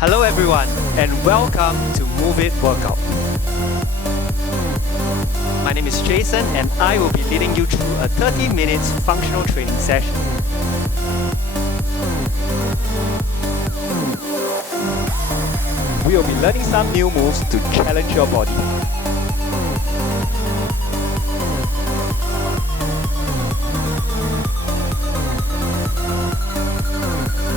Hello everyone and welcome to Move It Workout. My name is Jason and I will be leading you through a 30 minutes functional training session. We will be learning some new moves to challenge your body.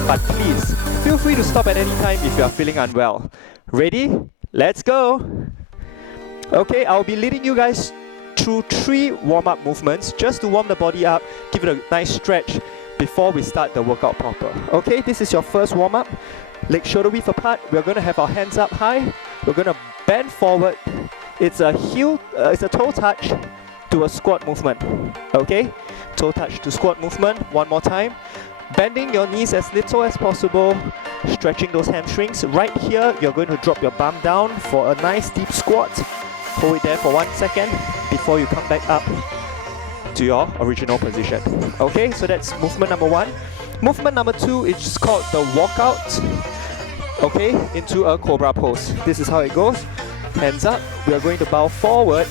But please, feel free to stop at any time if you are feeling unwell. Ready? Let's go! Okay, I'll be leading you guys through 3 warm-up movements just to warm the body up, give it a nice stretch before we start the workout proper. Okay, this is your first warm-up. Legs shoulder width apart. We're going to have our hands up high. We're going to bend forward. It's a toe touch to a squat movement. Okay, toe touch to squat movement. One more time. Bending your knees as little as possible, stretching those hamstrings. Right here, you're going to drop your bum down for a nice deep squat. Hold it there for 1 second before you come back up to your original position. Okay, so that's movement number 1. Movement number 2 is just called the walkout. Okay, into a Cobra Pose. This is how it goes. Hands up. We are going to bow forward.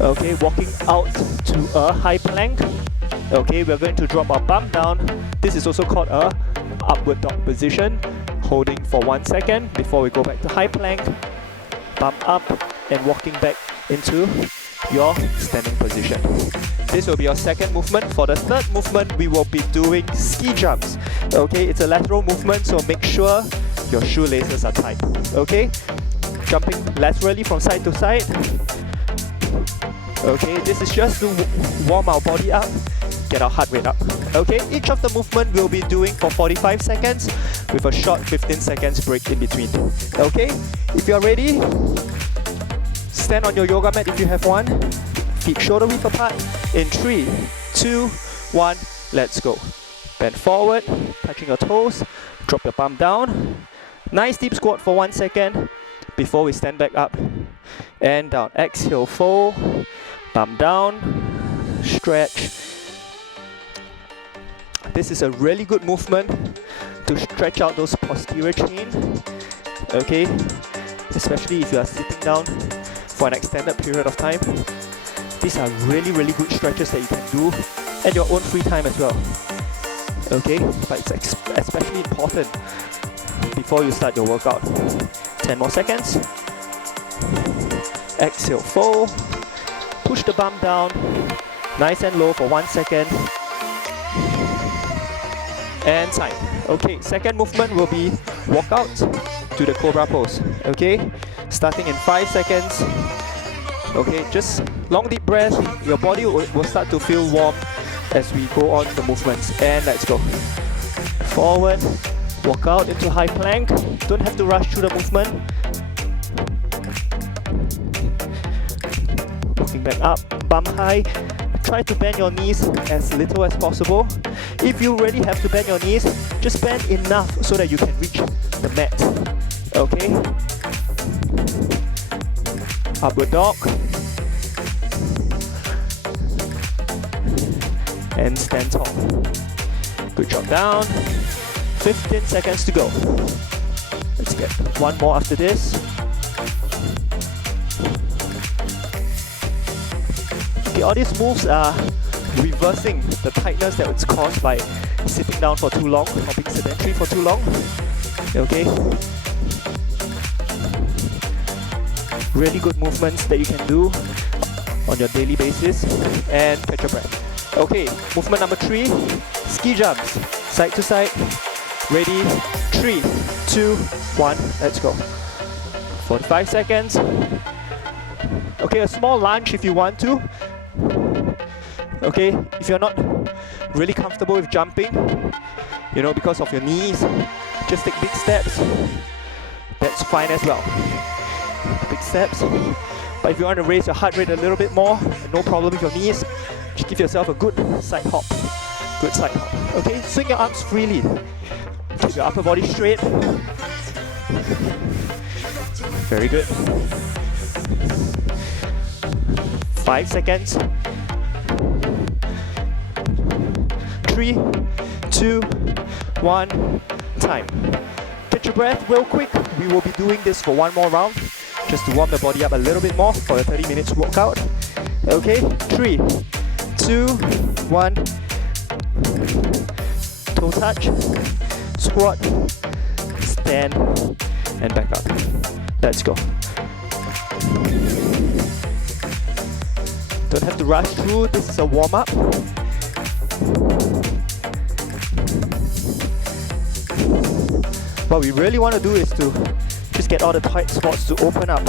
Okay, walking out to a high plank. Okay, we're going to drop our bum down. This is also called a upward dog position. Holding for 1 second before we go back to high plank. Bum up and walking back into your standing position. This will be your second movement. For the third movement, we will be doing ski jumps. Okay, it's a lateral movement, so make sure your shoelaces are tight. Okay, jumping laterally from side to side. Okay, this is just to warm our body up, get our heart rate up. Okay, each of the movement we'll be doing for 45 seconds with a short 15 seconds break in between. Okay, if you're ready, stand on your yoga mat if you have one. Feet shoulder width apart. In 3, 2, 1, let's go. Bend forward, touching your toes, drop your bum down. Nice deep squat for 1 second before we stand back up and down. Exhale, fold, bum down, stretch. This is a really good movement to stretch out those posterior chain. Okay, especially if you are sitting down for an extended period of time. These are really good stretches that you can do at your own free time as well. Okay, but it's especially important before you start your workout. 10 more seconds. Exhale, fold. Push the bum down, nice and low for 1 second. And time. Okay, second movement will be walk out to the Cobra Pose. Okay, starting in 5 seconds. Okay, just long deep breath. Your body will start to feel warm as we go on the movements. And let's go. Forward, walk out into high plank. Don't have to rush through the movement. Walking back up, bum high. Try to bend your knees as little as possible. If you really have to bend your knees, just bend enough so that you can reach the mat. Okay? Upward dog. And stand tall. Good job, down. 15 seconds to go. Let's get one more after this. Okay, all these moves are reversing the tightness that was caused by sitting down for too long or being sedentary for too long. Okay. Really good movements that you can do on your daily basis. And catch your breath. Okay, movement number 3, ski jumps, side to side. Ready? 3, 2, 1, let's go. 45 seconds. Okay, a small lunge if you want to. Okay, if you're not really comfortable with jumping, you know, because of your knees, just take big steps. That's fine as well. Big steps. But if you want to raise your heart rate a little bit more, no problem with your knees, just give yourself a good side hop. Good side hop. Okay, swing your arms freely. Keep your upper body straight. Very good. 5 seconds. 3, 2, 1, time. Catch your breath real quick. We will be doing this for one more round, just to warm the body up a little bit more for a 30 minutes workout. Okay, 3, 2, 1. Toe touch, squat, stand, and back up. Let's go. Don't have to rush through, this is a warm-up. What we really want to do is to just get all the tight spots to open up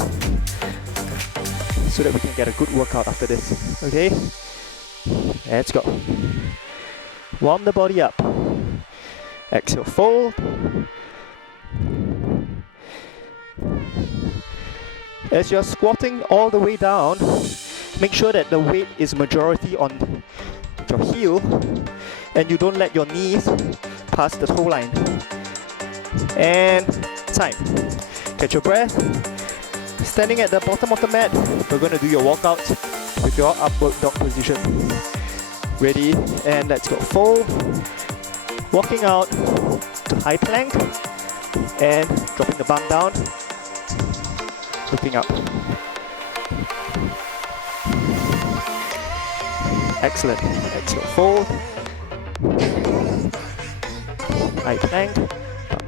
so that we can get a good workout after this. Okay? Let's go. Warm the body up. Exhale, fold. As you're squatting all the way down, make sure that the weight is majority on your heel and you don't let your knees pass the toe line. And time. Catch your breath. Standing at the bottom of the mat, we're going to do your walkout with your upward dog position. Ready? And let's go. Fold. Walking out to high plank and dropping the bum down. Looking up. Excellent. Exhale, fold. High plank, bum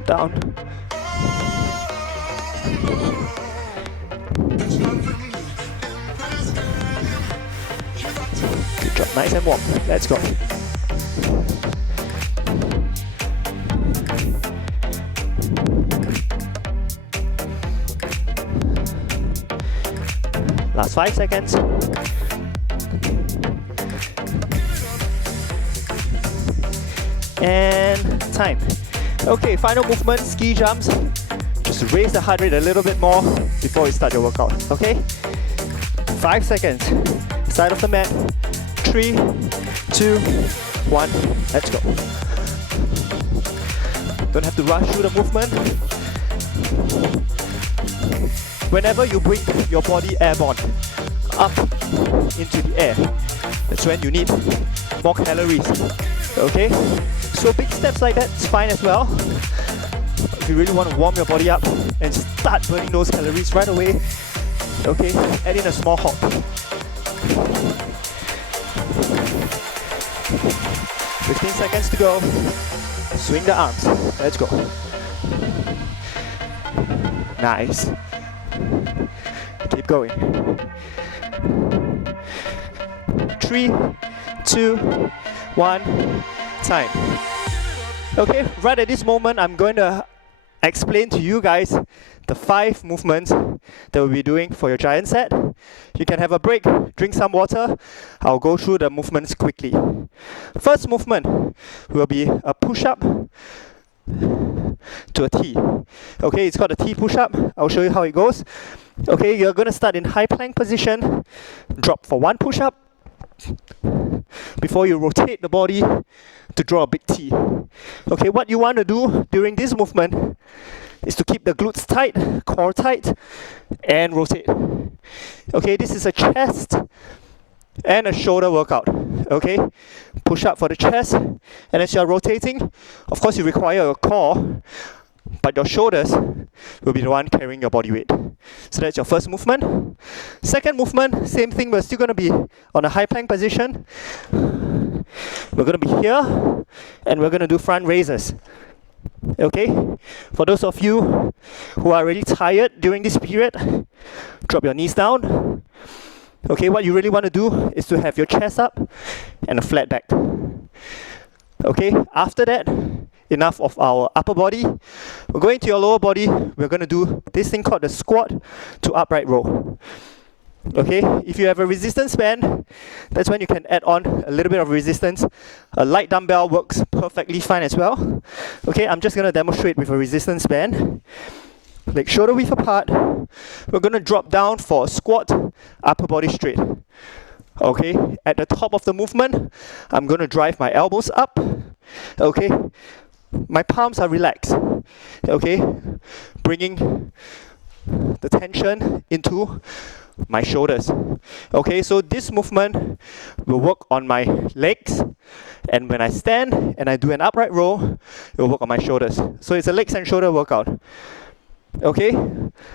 down. Good job, nice and warm. Let's go. Last 5 seconds. And time. Okay, final movement, ski jumps. Just raise the heart rate a little bit more before you start your workout, okay? 5 seconds. Side of the mat. 3, 2, 1, let's go. Don't have to rush through the movement. Whenever you bring your body airborne, up into the air, that's when you need more calories, okay? So big steps like that is fine as well. If you really want to warm your body up and start burning those calories right away, okay, add in a small hop. 15 seconds to go. Swing the arms. Let's go. Nice. Keep going. 3, 2, 1, time. Okay, right at this moment, I'm going to explain to you guys the 5 movements that we'll be doing for your giant set. You can have a break, drink some water. I'll go through the movements quickly. First movement will be a push-up to a T. Okay, it's called a T push-up. I'll show you how it goes. Okay, you're going to start in high plank position, drop for 1 push-up, before you rotate the body to draw a big T. Okay, what you want to do during this movement is to keep the glutes tight, core tight, and rotate. Okay, this is a chest and a shoulder workout. Okay, push up for the chest, and as you are rotating, of course you require a core, but your shoulders will be the one carrying your body weight. So that's your first movement. Second movement, same thing, we're still going to be on a high plank position. We're going to be here, and we're going to do front raises. Okay, for those of you who are really tired during this period, drop your knees down. Okay, what you really want to do is to have your chest up and a flat back. Okay, after that, enough of our upper body. We're going to your lower body. We're going to do this thing called the squat to upright row. Okay, if you have a resistance band, that's when you can add on a little bit of resistance. A light dumbbell works perfectly fine as well. Okay, I'm just going to demonstrate with a resistance band. Leg shoulder width apart. We're going to drop down for a squat, upper body straight. Okay, at the top of the movement, I'm going to drive my elbows up. Okay, my palms are relaxed. Okay, bringing the tension into my shoulders. Okay, so this movement will work on my legs, and when I stand and I do an upright row, it will work on my shoulders. So it's a legs and shoulder workout. Okay,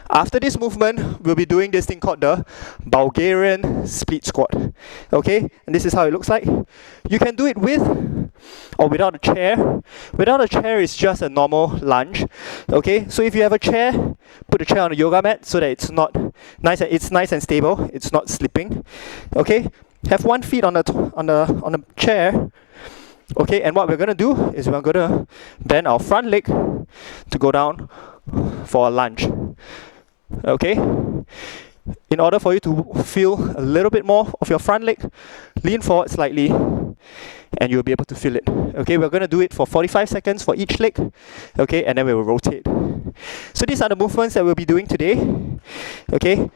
after this movement, we'll be doing this thing called the Bulgarian split squat. Okay, and this is how it looks like. You can do it with or without a chair. Without a chair, it's just a normal lunge. Okay, so if you have a chair, put the chair on the yoga mat so that it's nice and stable. It's not slipping. Okay, have one foot on the chair. Okay, and what we're gonna do is we're gonna bend our front leg to go down for a lunge. Okay, in order for you to feel a little bit more of your front leg, lean forward slightly and you'll be able to feel it. Okay, we're going to do it for 45 seconds for each leg. Okay, and then we will rotate. So these are the movements that we'll be doing today. Okay,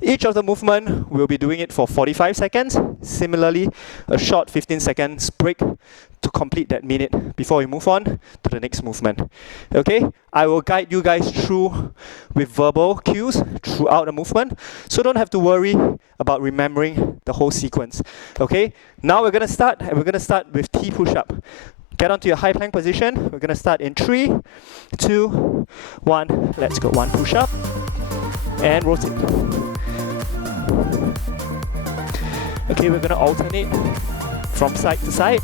each of the movement we'll be doing it for 45 seconds. Similarly, a short 15 seconds break to complete that minute before we move on to the next movement. Okay, I will guide you guys through with verbal cues throughout the movement, so don't have to worry about remembering the whole sequence. Okay, now we're gonna start, and we're gonna start with T push-up. Get onto your high plank position. We're gonna start in 3, 2, 1. Let's go. 1 push-up and rotate. Okay, we're gonna alternate from side to side,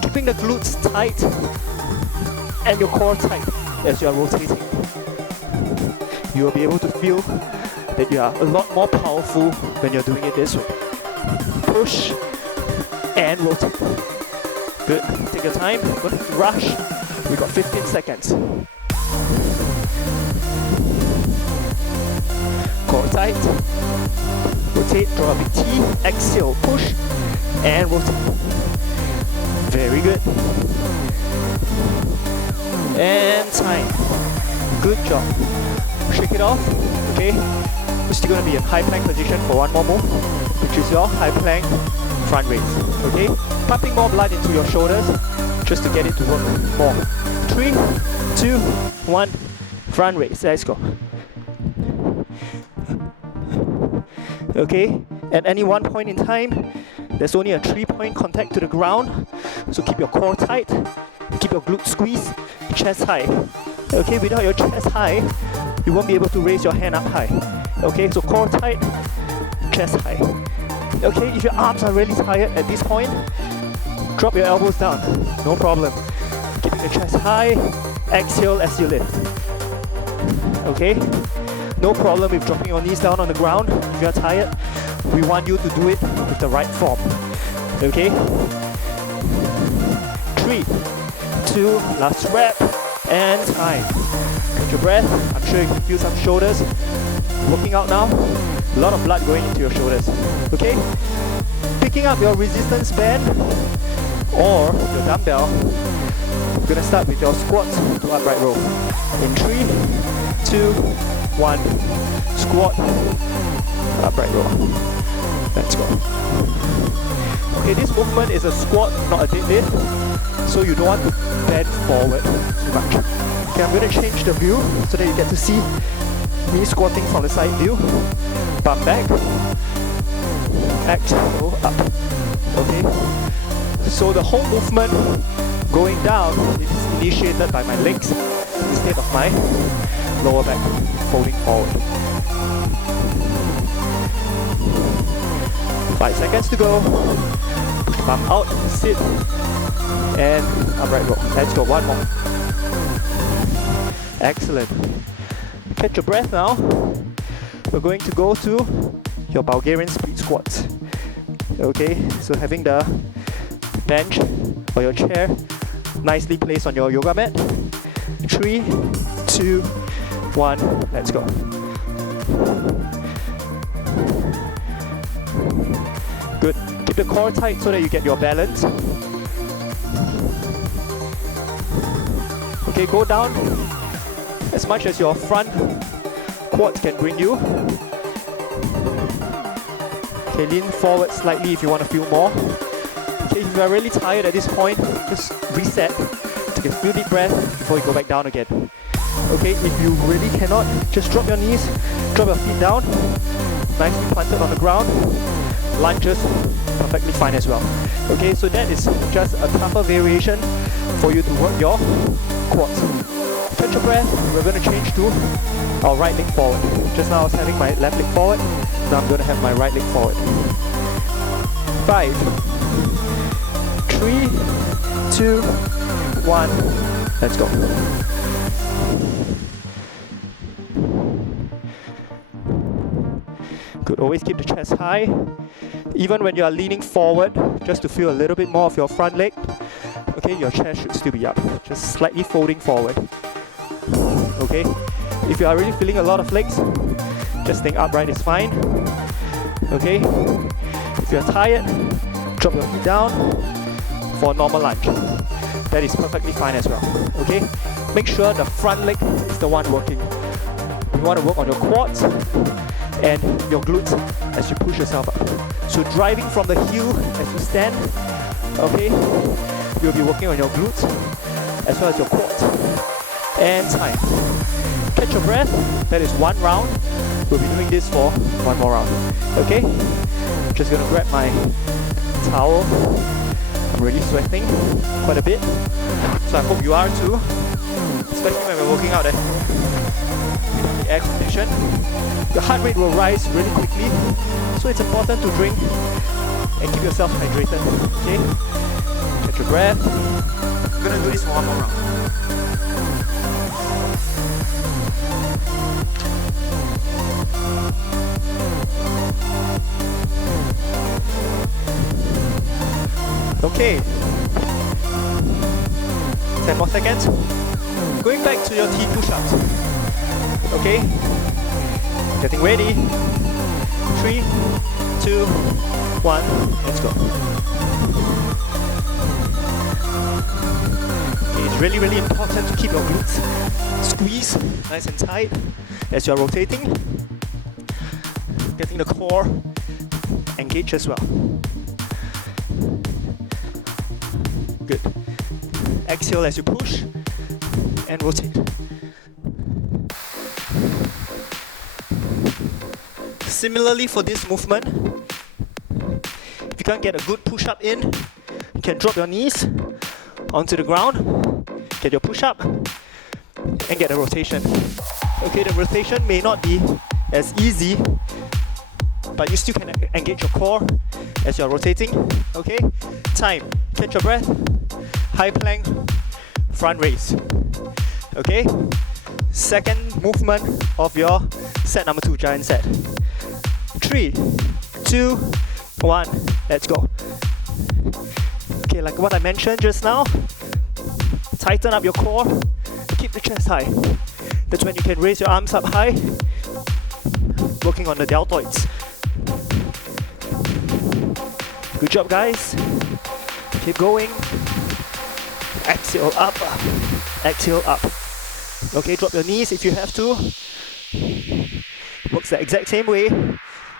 keeping the glutes tight and your core tight as you are rotating. You will be able to feel that you are a lot more powerful when you're doing it this way. Push and rotate. Good. Take your time. Don't have to rush. We got 15 seconds. Core tight. Rotate, draw a big T, exhale, push, and rotate. Very good. And time. Good job. Shake it off. Okay. We're still going to be in high plank position for one more move, which is your high plank front raise. Okay. Pumping more blood into your shoulders just to get it to work more. 3, 2, 1. Front raise. Let's go. Okay, at any one point in time, there's only a 3-point contact to the ground. So keep your core tight, keep your glutes squeezed, chest high. Okay, without your chest high, you won't be able to raise your hand up high. Okay, so core tight, chest high. Okay, if your arms are really tired at this point, drop your elbows down, no problem. Keeping the chest high, exhale as you lift. Okay? No problem with dropping your knees down on the ground. If you're tired, we want you to do it with the right form. Okay? 3, 2, last rep, and time. Catch your breath. I'm sure you can feel some shoulders working out now. A lot of blood going into your shoulders. Okay? Picking up your resistance band or your dumbbell. We're gonna start with your squats to upright row. In 3, 2, 1, squat, upright row. Let's go. Okay, this movement is a squat, not a deadlift, so you don't want to bend forward too much. Okay, I'm going to change the view so that you get to see me squatting from the side view. Bump back, exhale, up. Okay, so the whole movement going down is initiated by my legs instead of my lower back folding forward. 5 seconds to go. Push the bum out, sit, and upright row. Let's go, one more. Excellent. Catch your breath now. We're going to go to your Bulgarian split squats. Okay, so having the bench or your chair nicely placed on your yoga mat. 3, 2, 1, let's go. Good. Keep the core tight so that you get your balance. Okay, go down as much as your front quads can bring you. Okay, lean forward slightly if you want to feel more. Okay, if you are really tired at this point, just reset. Take a few deep breaths before you go back down again. Okay, if you really cannot, just drop your knees, drop your feet down, nicely planted on the ground. Lunges, perfectly fine as well. Okay, so that is just a tougher variation for you to work your quads. Catch your breath, we're going to change to our right leg forward. Just now I was having my left leg forward, now I'm going to have my right leg forward. 5, 3, 2, 1, let's go. Good, always keep the chest high. Even when you are leaning forward, just to feel a little bit more of your front leg. Okay, your chest should still be up, just slightly folding forward. Okay, if you are really feeling a lot of legs, just staying upright is fine. Okay, if you're tired, drop your feet down for a normal lunge. That is perfectly fine as well. Okay, make sure the front leg is the one working. You want to work on your quads and your glutes as you push yourself up. So driving from the heel as you stand, okay, you'll be working on your glutes as well as your quads. And time. Catch your breath. That is one round. We'll be doing this for one more round. Okay? Just gonna grab my towel. I'm really sweating quite a bit. So I hope you are too. Especially when we're working out at the air condition. The heart rate will rise really quickly. So it's important to drink and keep yourself hydrated. Okay? Catch your breath. I'm gonna do this for one more round. Okay, 10 more seconds. Going back to your T push-ups. Okay, getting ready. 3, 2, 1, let's go. Okay, it's really, really important to keep your glutes squeezed nice and tight as you're rotating. Getting the core engaged as well. Good. Exhale as you push and rotate. Similarly for this movement, if you can't get a good push-up in, you can drop your knees onto the ground, get your push-up, and get a rotation. Okay, the rotation may not be as easy, but you still can engage your core as you're rotating. Okay, time. Catch your breath. High plank, front raise. Okay, second movement of your set number 2, giant set. 3, 2, 1, let's go. Okay, like what I mentioned just now, tighten up your core, keep the chest high. That's when you can raise your arms up high, working on the deltoids. Good job, guys. Keep going. Exhale up. Exhale up. Okay, drop your knees if you have to. Works the exact same way,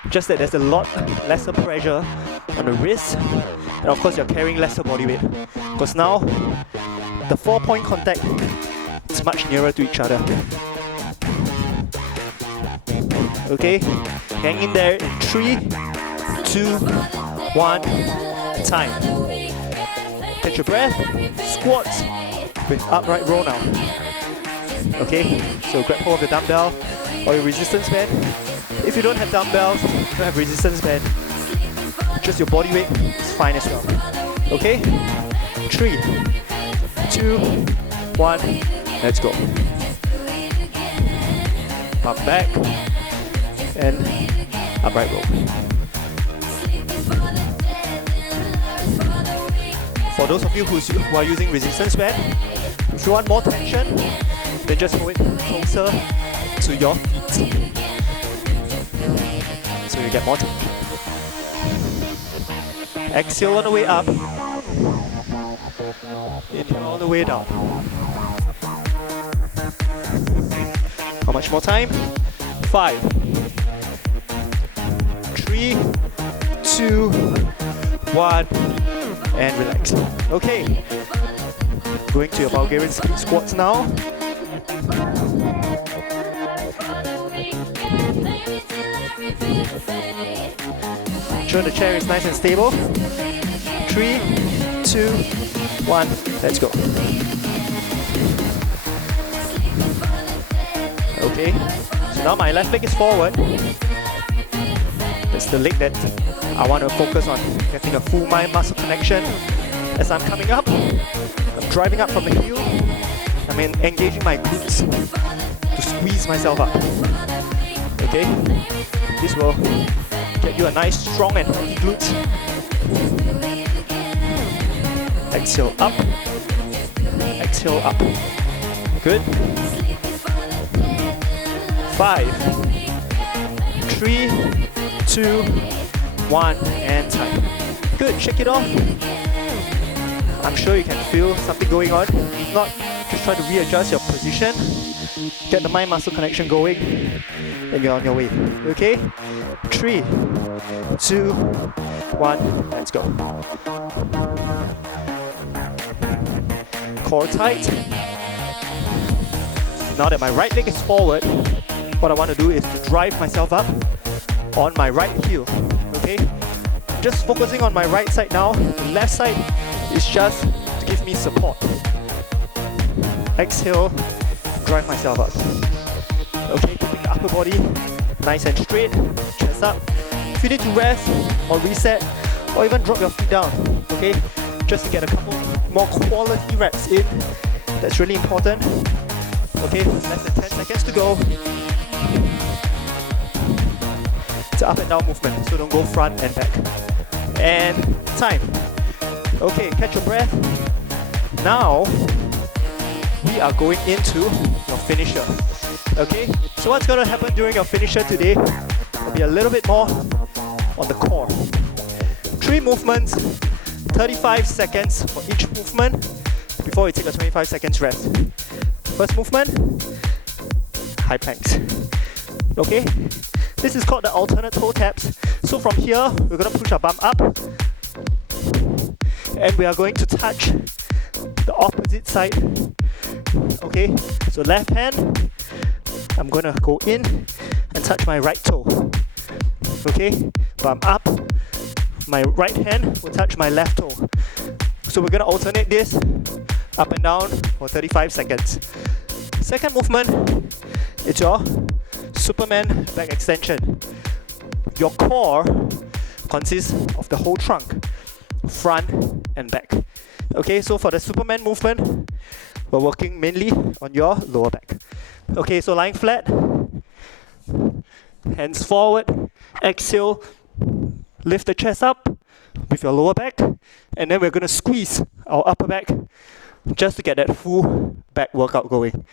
just that there's a lot lesser pressure on the wrist, and of course you're carrying lesser body weight. Because now the 4-point contact is much nearer to each other. Okay, hang in there in 3, 2, 1, time. Catch your breath, squats with upright row now. Okay, so grab hold of the dumbbell or your resistance band. If you don't have dumbbells, you don't have resistance band, just your body weight is fine as well. Okay, 3, 2, 1, let's go. Pump back and upright row. For those of you who are using resistance band, if you want more tension, then just hold it closer to your feet, so you get more tension. Exhale on the way up, inhale on the way down. How much more time? 5, 3, 2, 1, and relax. Okay, going to your Bulgarian split squats now. Ensure the chair is nice and stable. 3, 2, 1, let's go. Okay, so now my left leg is forward. That's the leg that I want to focus on, getting a full mind muscle connection. As I'm coming up, I'm driving up from the heel. I'm engaging my glutes to squeeze myself up. Okay, this will get you a nice strong and healthy glutes. Exhale up, exhale up. Good. 5, 3, 2, 1, and time. Good, shake it off. I'm sure you can feel something going on. If not, just try to readjust your position. Get the mind muscle connection going, and you're on your way. Okay? 3, 2, 1, let's go. Core tight. Now that my right leg is forward, what I want to do is to drive myself up on my right heel. Okay? Just focusing on my right side now. The left side is just to give me support. Exhale, drive myself up. Okay, keeping the upper body nice and straight, chest up. If you need to rest or reset or even drop your feet down, okay, just to get a couple more quality reps in, that's really important. Okay, less than 10 seconds to go. It's an up and down movement, so don't go front and back. And time. Okay, catch your breath. Now, we are going into your finisher. Okay, so what's going to happen during your finisher today will be a little bit more on the core. 3 movements, 35 seconds for each movement before you take a 25 seconds rest. First movement, high planks. Okay, this is called the alternate toe taps. So from here, we're going to push our bum up and we are going to touch the opposite side. Okay, so left hand, I'm going to go in and touch my right toe. Okay, bum up, my right hand will touch my left toe. So we're going to alternate this up and down for 35 seconds. Second movement, it's your Superman back extension. Your core consists of the whole trunk, front and back. Okay, so for the Superman movement, we're working mainly on your lower back. Okay, so lying flat, hands forward, exhale, lift the chest up with your lower back, and then we're going to squeeze our upper back just to get that full back workout going.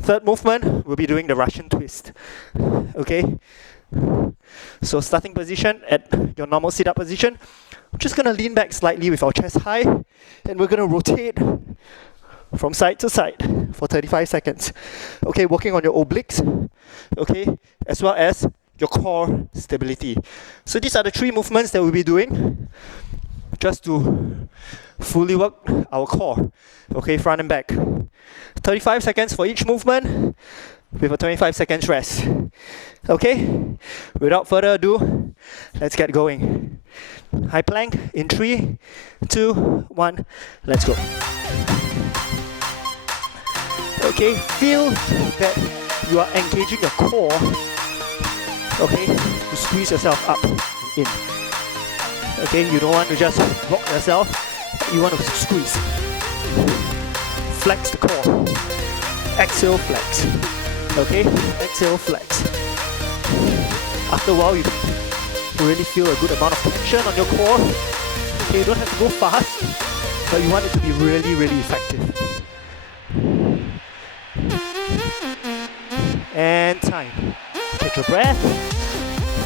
Third movement, we'll be doing the Russian twist. Okay, so starting position at your normal sit-up position. We're just going to lean back slightly with our chest high, and we're going to rotate from side to side for 35 seconds. Okay, working on your obliques, okay, as well as your core stability. So these are the 3 movements that we'll be doing just to fully work our core. Okay, front and back. 35 seconds for each movement with a 25 seconds rest. Okay, without further ado, let's get going. High plank in 3, 2, 1, let's go. Okay, feel that you are engaging your core, okay, to squeeze yourself up and in. Okay, you don't want to just rock yourself, you want to squeeze. Flex the core. Exhale, flex. Okay, exhale, flex. After a while, you really feel a good amount of tension on your core. Okay, you don't have to go fast, but you want it to be really, really effective. And time. Catch your breath.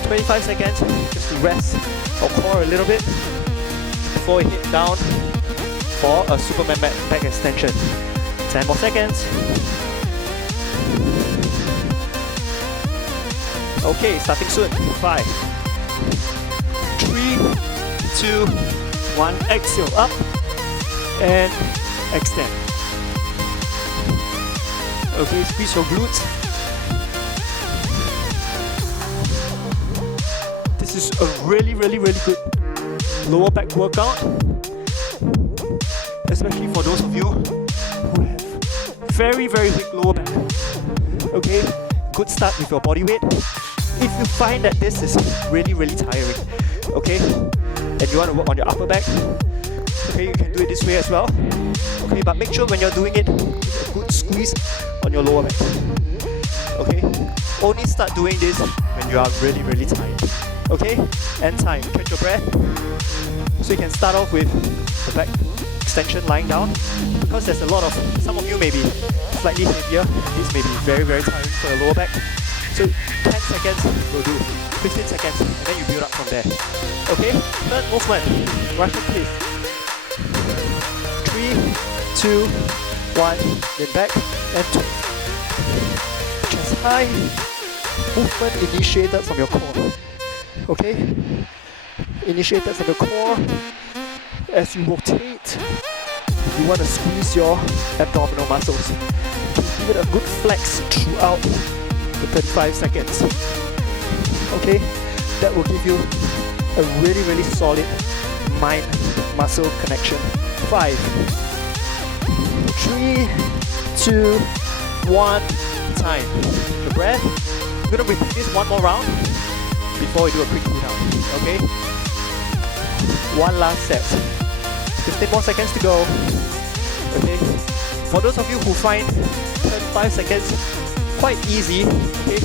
25 seconds just to rest our core a little bit before we hit down for a Superman back extension. 10 more seconds. Okay, starting soon. 5, 3, 2, 1. Exhale up and extend. Okay, squeeze your glutes. is a really good lower back workout, especially for those of you who have very weak lower back. Okay, good start with your body weight. If you find that this is really tiring, okay, and you want to work on your upper back, okay, you can do it this way as well. Okay, but make sure when you're doing it, a good squeeze on your lower back. Okay, only start doing this when you are really tired. Okay, and time. Catch your breath. So you can start off with the back extension lying down, because there's a lot of, some of you may be slightly heavier, this may be very tiring for your lower back. So 10 seconds will do, 15 seconds, and then you build up from there. Okay, third movement, Russian twist. 3, 2, 1, then back and twist. Chest high, movement initiated from your core. Okay, initiated from the core. As you rotate, you want to squeeze your abdominal muscles. Give it a good flex throughout the 35 seconds. Okay, that will give you a really solid mind-muscle connection. 5, 3, 2, 1, time. The breath. I'm gonna repeat this one more round before we do a quick cool down. Okay? One last set. 15 more seconds to go. Okay? For those of you who find 35 seconds quite easy, okay,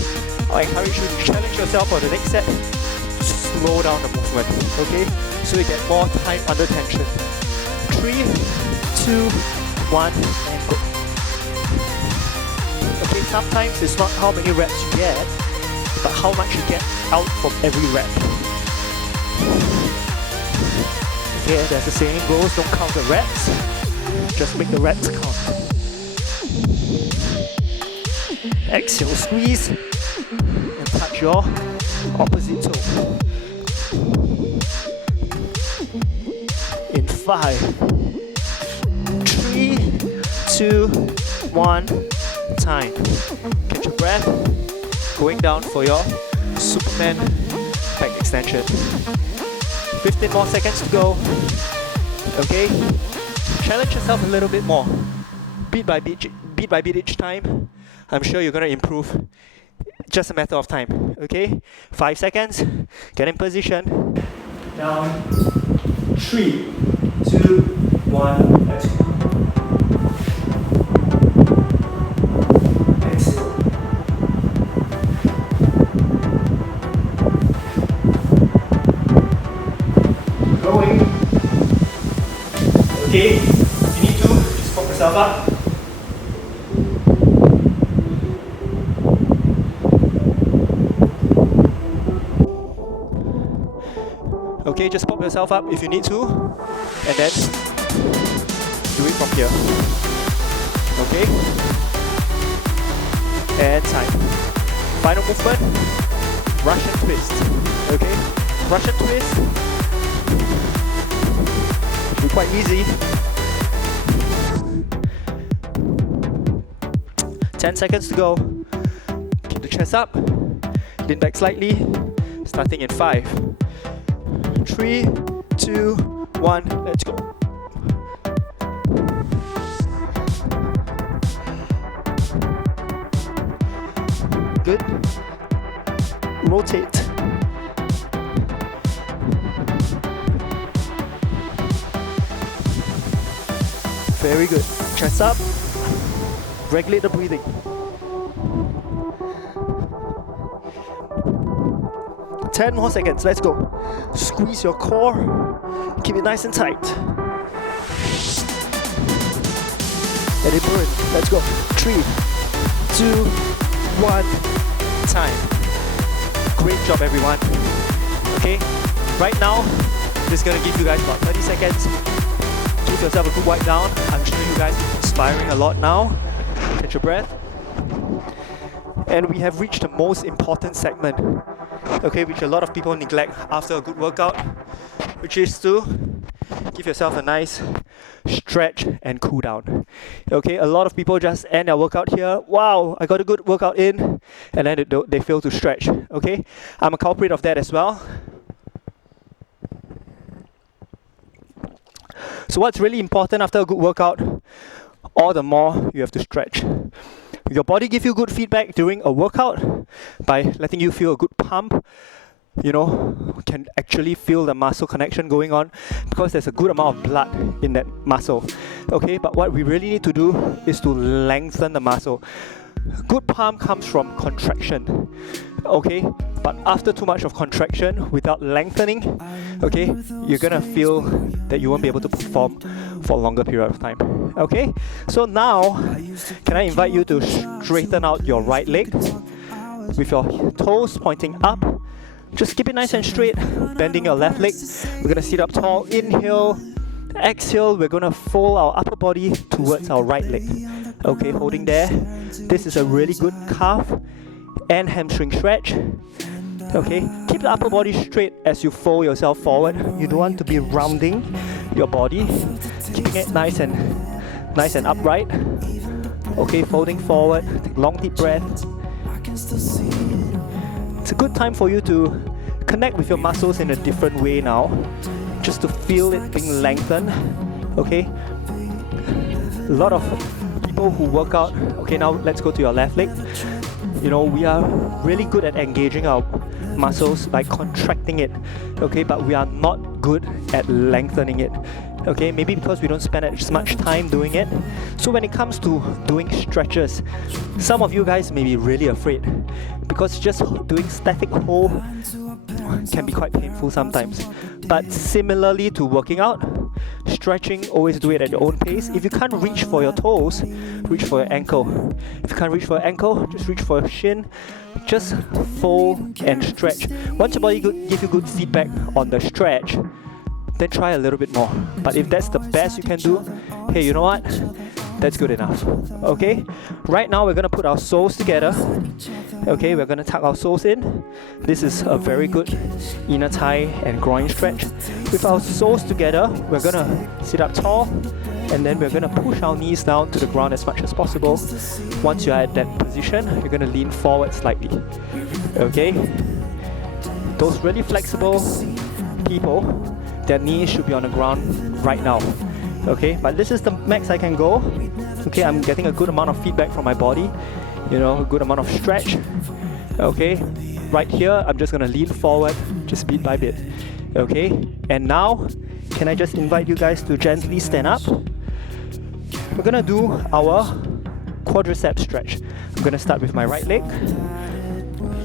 I encourage you to challenge yourself for the next set. Slow down the movement, okay? So you get more time under tension. 3, 2, 1, and go. Okay, sometimes it's not how many reps you get, but how much you get out from every rep. Okay, there's a saying goes, don't count the reps, just make the reps count. Exhale, squeeze, and touch your opposite toe. In 5, 3, 2, 1, time. Catch your breath, going down for your Superman back extension. 15 more seconds to go. Okay, challenge yourself a little bit more. Beat by beat each time. I'm sure you're gonna improve. Just a matter of time. Okay, 5 seconds. Get in position. Down. 3, 2, 1. Let's go. Exhale. Going. Okay, if you need to, just pop yourself up. Okay, just pop yourself up if you need to, and then do it from here. Okay? And time. Final movement, Russian twist. Okay? Russian twist. Should be quite easy. 10 seconds to go. Keep the chest up. Lean back slightly. Starting in 5. 3, 2, 1, let's go. Good. Rotate. Very good. Chest up. Regulate the breathing. Ten more seconds, let's go. Squeeze your core, keep it nice and tight. Let it burn, let's go. 3, 2, 1, time. Great job everyone. Okay, right now, just gonna give you guys about 30 seconds. Give yourself a good wipe down. I'm sure you guys are inspiring a lot now. Catch your breath. And we have reached the most important segment, okay, which a lot of people neglect after a good workout, which is to give yourself a nice stretch and cool down. Okay, a lot of people just end their workout here. Wow, I got a good workout in, and then they fail to stretch. Okay, I'm a culprit of that as well. So what's really important after a good workout, all the more you have to stretch. Your body gives you good feedback during a workout by letting you feel a good pump. You know, can actually feel the muscle connection going on because there's a good amount of blood in that muscle. Okay, but what we really need to do is to lengthen the muscle. Good pump comes from contraction. Okay, but after too much of contraction without lengthening, okay, you're gonna feel that you won't be able to perform for a longer period of time. Okay, so now can I invite you to straighten out your right leg with your toes pointing up. Just keep it nice and straight, bending your left leg. We're gonna sit up tall, inhale, exhale, we're gonna fold our upper body towards our right leg. Okay, holding there. This is a really good calf and hamstring stretch. Okay, keep the upper body straight as you fold yourself forward. You don't want to be rounding your body, keeping it nice and upright. Okay, folding forward, take long deep breath. It's a good time for you to connect with your muscles in a different way now, just to feel it being lengthened. Okay, a lot of people who work out. Okay, now let's go to your left leg. You know, we are really good at engaging our muscles by contracting it, okay, but we are not good at lengthening it. Okay, maybe because we don't spend as much time doing it. So when it comes to doing stretches, some of you guys may be really afraid because just doing static hold can be quite painful sometimes. But similarly to working out, stretching, always do it at your own pace. If you can't reach for your toes, reach for your ankle. If you can't reach for your ankle, just reach for your shin. Just fold and stretch. Once your body gives you good feedback on the stretch, then try a little bit more. But if that's the best you can do, hey, you know what? That's good enough. Okay? Right now we're gonna put our soles together. Okay, we're gonna tuck our soles in. This is a very good inner thigh and groin stretch. With our soles together, we're gonna sit up tall and then we're gonna push our knees down to the ground as much as possible. Once you're at that position, you're gonna lean forward slightly. Okay? Those really flexible people, their knees should be on the ground right now. Okay, but this is the max I can go. Okay, I'm getting a good amount of feedback from my body. You know, a good amount of stretch. Okay, right here, I'm just gonna lean forward, just bit by bit. Okay, and now, can I just invite you guys to gently stand up? We're gonna do our quadricep stretch. I'm gonna start with my right leg.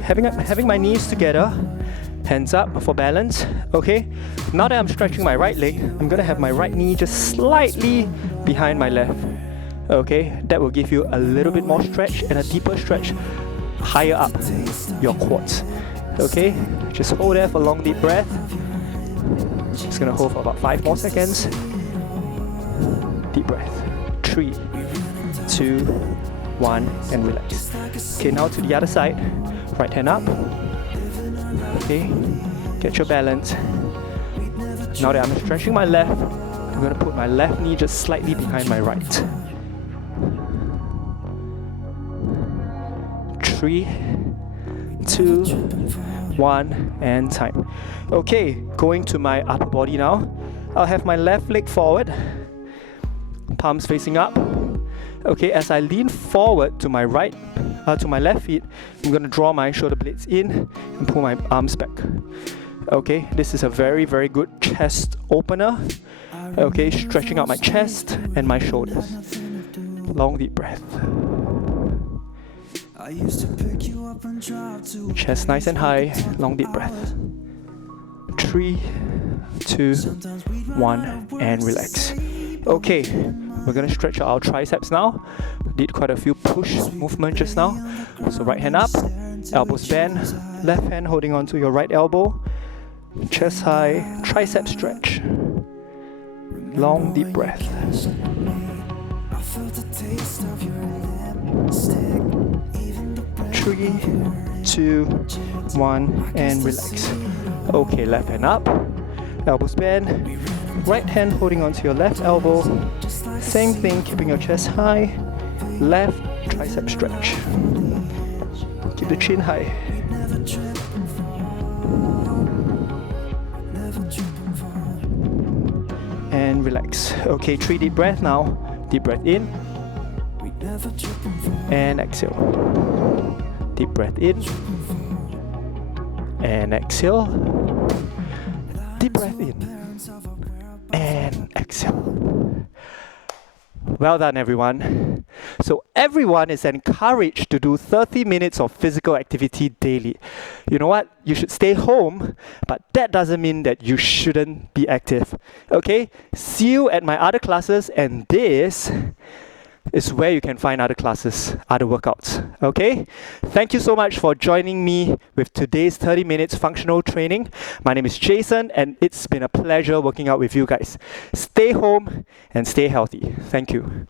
Having my knees together, hands up for balance. Okay, now that I'm stretching my right leg, I'm gonna have my right knee just slightly behind my left. Okay, that will give you a little bit more stretch and a deeper stretch higher up your quads. Okay, just hold there for a long deep breath. Just gonna hold for about 5 more seconds. Deep breath. 3, 2, 1, and relax. Okay, now to the other side. Right hand up. Okay, get your balance. Now that I'm stretching my left, I'm gonna put my left knee just slightly behind my right. 3, 2, 1, and time. Okay, going to my upper body now. I'll have my left leg forward, palms facing up. Okay, as I lean forward to my right, to my left feet, I'm gonna draw my shoulder blades in and pull my arms back. Okay, this is a very, very good chest opener. Okay, stretching out my chest and my shoulders. Long deep breath. Chest nice and high, long deep breath. 3, 2, 1, and relax. Okay, we're gonna stretch out our triceps now. Did quite a few push movements just now. So right hand up, elbows bend, left hand holding onto your right elbow. Chest high, tricep stretch. Long deep breath. 3, 2, 1, and relax. Okay, left hand up, elbows bend, right hand holding onto your left elbow. Same thing, keeping your chest high, left tricep stretch. Keep the chin high. And and relax. Okay, 3 deep breaths now. Deep breath in and exhale. Deep breath in and exhale. Deep breath in and exhale. Well done, everyone. So everyone is encouraged to do 30 minutes of physical activity daily. You know what? You should stay home, but that doesn't mean that you shouldn't be active. Okay? See you at my other classes, and this is where you can find other classes, other workouts. Okay? Thank you so much for joining me with today's 30 minutes functional training. My name is Jason, and it's been a pleasure working out with you guys. Stay home and stay healthy. Thank you.